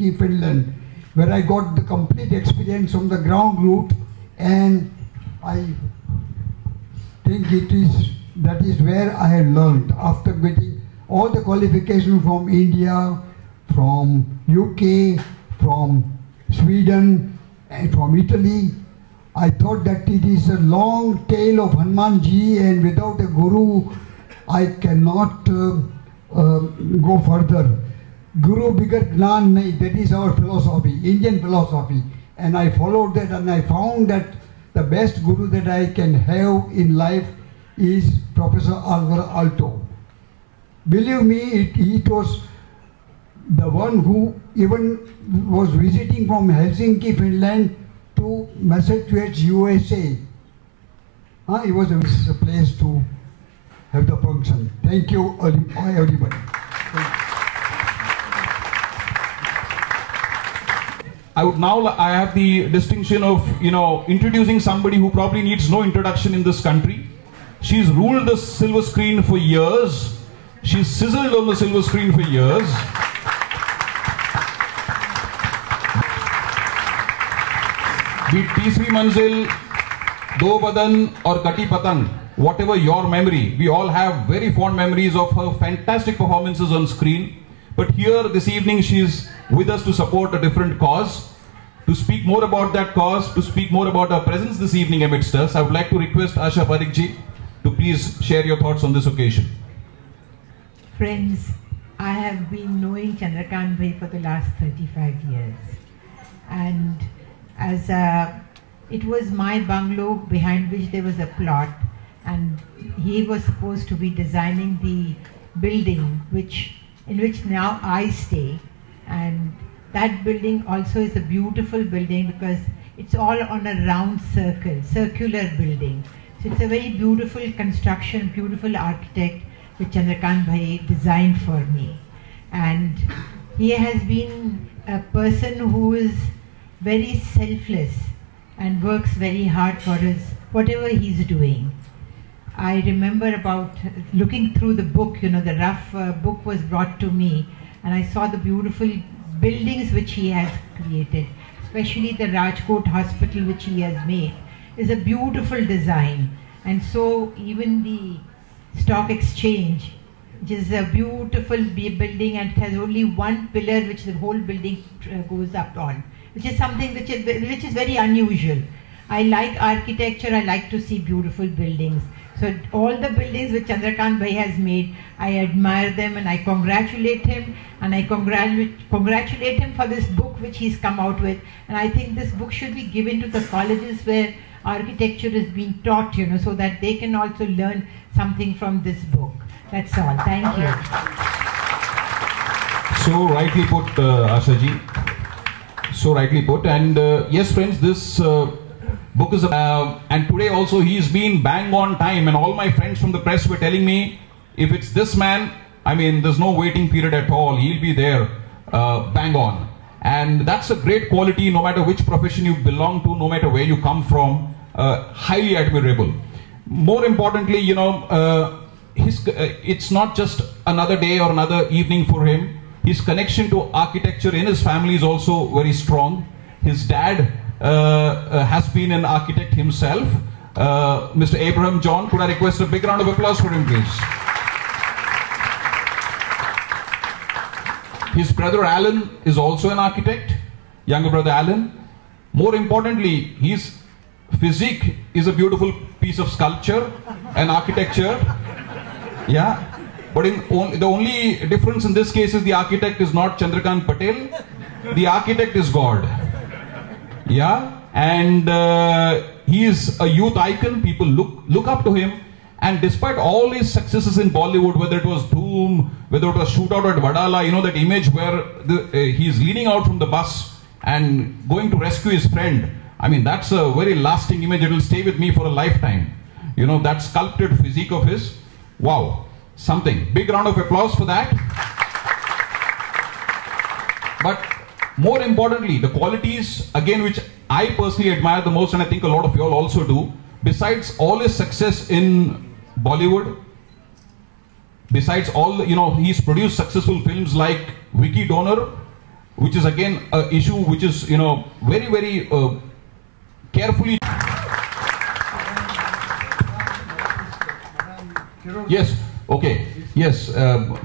Helsinki, Finland, where I got the complete experience from the ground root, and I think that is where I had learned after getting all the qualifications from India, from UK, from Sweden, and from Italy. I thought that it is a long tale of Hanumanji, and without a guru, I cannot go further. Guru bigar gnan nahi, that is our philosophy, Indian philosophy. And I followed that, and I found that the best guru that I can have in life is Professor Alvar Aalto. Believe me, it was the one who even was visiting from Helsinki, Finland to Massachusetts, USA. It was a place to have the function. Thank you, everybody. I have the distinction of, introducing somebody who probably needs no introduction in this country. She's ruled the silver screen for years. She's sizzled on the silver screen for years. Be it Teesri Manzil, Do Badan or Kati Patang, whatever your memory, we all have very fond memories of her fantastic performances on screen. But here this evening she's with us to support a different cause. To speak more about that cause, to speak more about her presence this evening amidst us, I would like to request Asha Parekh ji to please share your thoughts on this occasion. Friends, I have been knowing Chandrakant Bhai for the last 35 years. And it was my bungalow behind which there was a plot, and he was supposed to be designing the building in which now I stay. And that building also is a beautiful building because it's all on a round circular building. So it's a very beautiful construction, beautiful architect which Chandrakant Bhai designed for me. And he has been a person who is very selfless and works very hard for whatever he's doing. I remember about looking through the book, the rough book was brought to me, and I saw the beautiful buildings which he has created, especially the Rajkot Hospital which he has made is a beautiful design. And so even the stock exchange, which is a beautiful building and it has only one pillar which the whole building goes up on, which is something which is very unusual. I like architecture, I like to see beautiful buildings. So all the buildings which Chandrakant Bhai has made, I admire them and I congratulate him, and I congratulate him for this book which he's come out with. And I think this book should be given to the colleges where architecture is being taught, so that they can also learn something from this book. That's all. Thank you. So rightly put, Asha ji. So rightly put. And yes, friends, this book is and today also he's been bang on time, and all my friends from the press were telling me, if it's this man, I mean, there's no waiting period at all. He'll be there, bang on. And that's a great quality, no matter which profession you belong to, no matter where you come from, highly admirable. More importantly, it's not just another day or another evening for him. His connection to architecture in his family is also very strong. His dad has been an architect himself. Mr. Abraham John, could I request a big round of applause for him, please? His brother Alan is also an architect, younger brother Alan. More importantly, his physique is a beautiful piece of sculpture and architecture. Yeah, but the only difference in this case is the architect is not Chandrakant Patel, the architect is God. Yeah, and he is a youth icon. People look up to him, and despite all his successes in Bollywood, whether it was Dhoom, whether it was Shootout at Vadala, that image where he's leaning out from the bus and going to rescue his friend, I mean, that's a very lasting image. It will stay with me for a lifetime. That sculpted physique of his, wow, something. Big round of applause for that. But more importantly, the qualities, again, which I personally admire the most, and I think a lot of you all also do, besides all his success in Bollywood, besides all, he's produced successful films like Vicky Donor, which is again an issue which is, you know, very, very carefully. Yes, okay, yes,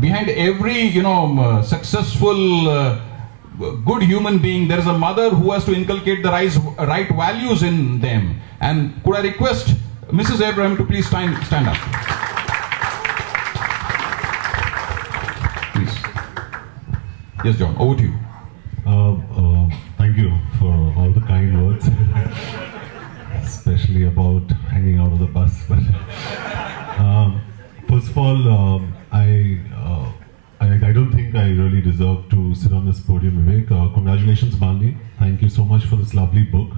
behind every, you know, successful, good human being, there is a mother who has to inculcate the right values in them. And could I request Mrs. Abraham to please stand up? Please. Yes, John, over to you. Thank you for all the kind words, especially about hanging out of the bus. But first of all, I don't think I really deserve to sit on this podium, Vivek. Congratulations, Bali. Thank you so much for this lovely book.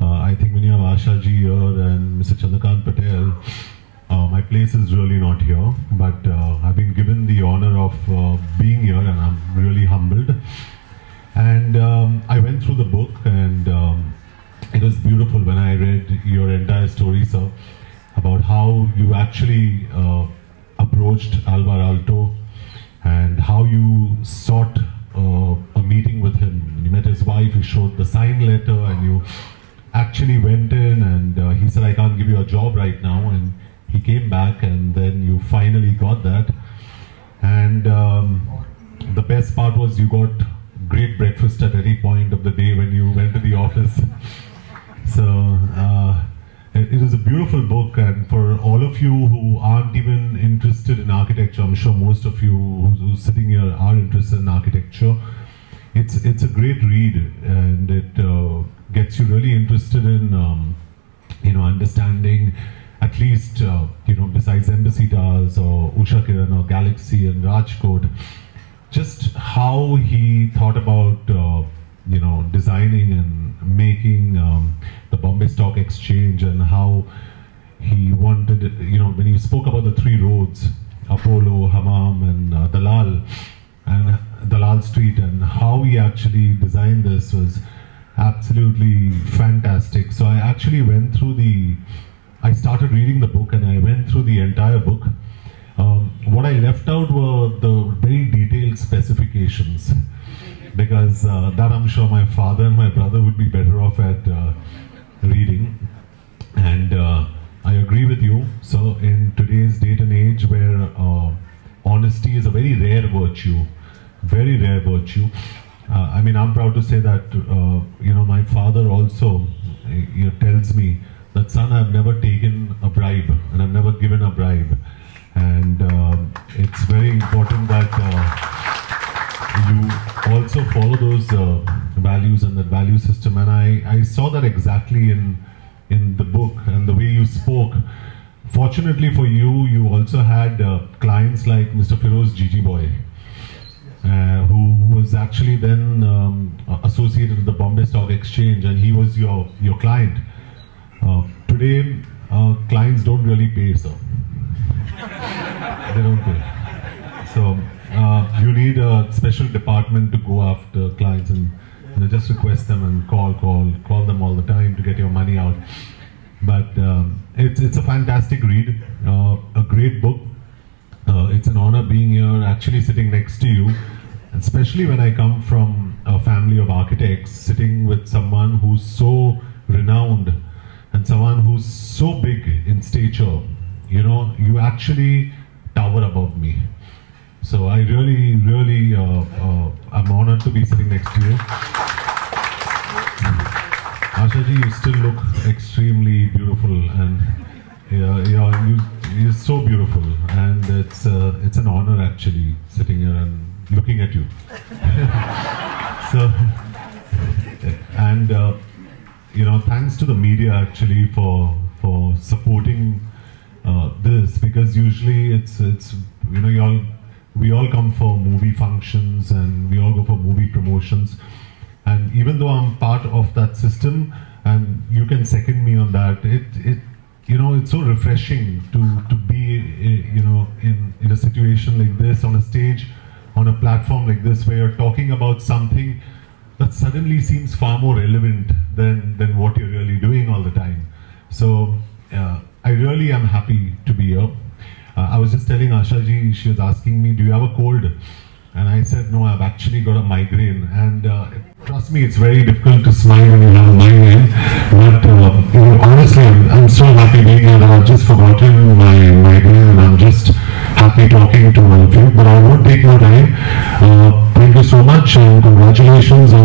I think when you have Asha ji here and Mr. Chandrakant Patel, my place is really not here, but I've been given the honor of being here, and I'm really humbled. And I went through the book, and it was beautiful when I read your entire story, sir, about how you actually approached Alvar Aalto and how you sought a meeting with him. You met his wife, you showed the sign letter, and you actually went in, and he said, I can't give you a job right now, and he came back, and then you finally got that. And the best part was you got great breakfast at any point of the day when you went to the office. So it is a beautiful book, and for all of you who aren't even interested in architecture, I'm sure most of you who's sitting here are interested in architecture. It's a great read, and it gets you really interested in you know, understanding at least you know, besides Embassy Towers or Usha Kiran or Galaxy and Rajkot, just how he thought about you know, designing and making the Bombay Stock Exchange, and how he wanted, you know, when he spoke about the three roads, Apollo, Hammam and Dalal Street, and how he actually designed this was absolutely fantastic. So I actually went through I started reading the book, and I went through the entire book. What I left out were the very detailed specifications, because that I'm sure my father and my brother would be better off at reading. And I agree with you. So in today's date and age where honesty is a very rare virtue, very rare virtue. I mean, I'm proud to say that, you know, my father also tells me that, son, I've never taken a bribe, and I've never given a bribe. And it's very important that you also follow those values and that value system. And I saw that exactly in the book and the way you spoke. Fortunately for you, you also had clients like Mr. Feroz Gigi Boy, who was actually then associated with the Bombay Stock Exchange, and he was your client. Today, clients don't really pay, sir. They don't pay. So you need a special department to go after clients, and you know, just request them and call them all the time to get your money out. But it's a fantastic read, a great book. It's an honor being here, actually sitting next to you, especially when I come from a family of architects, sitting with someone who's so renowned and someone who's so big in stature. You know, you actually tower above me. So I really, I'm honored to be sitting next to you. Asha ji, you still look extremely beautiful, and you're so beautiful, and it's an honor actually sitting here and looking at you. So, and you know, thanks to the media actually for supporting this, because usually it's you know, we all come for movie functions and we all go for movie promotions, and even though I'm part of that system, and you can second me on that, it you know, it's so refreshing to be you know, in a situation like this, on a stage, on a platform like this, where you're talking about something that suddenly seems far more relevant than what you're really doing all the time. So I really am happy to be here. I was just telling Asha ji, she was asking me, do you have a cold? And I said, no, I've actually got a migraine. And trust me, it's very difficult to smile when you have a migraine. But honestly, I'm so happy being here that I've just forgotten my migraine, and I'm just happy talking to all of you. But I won't take more time. Thank you so much, and congratulations on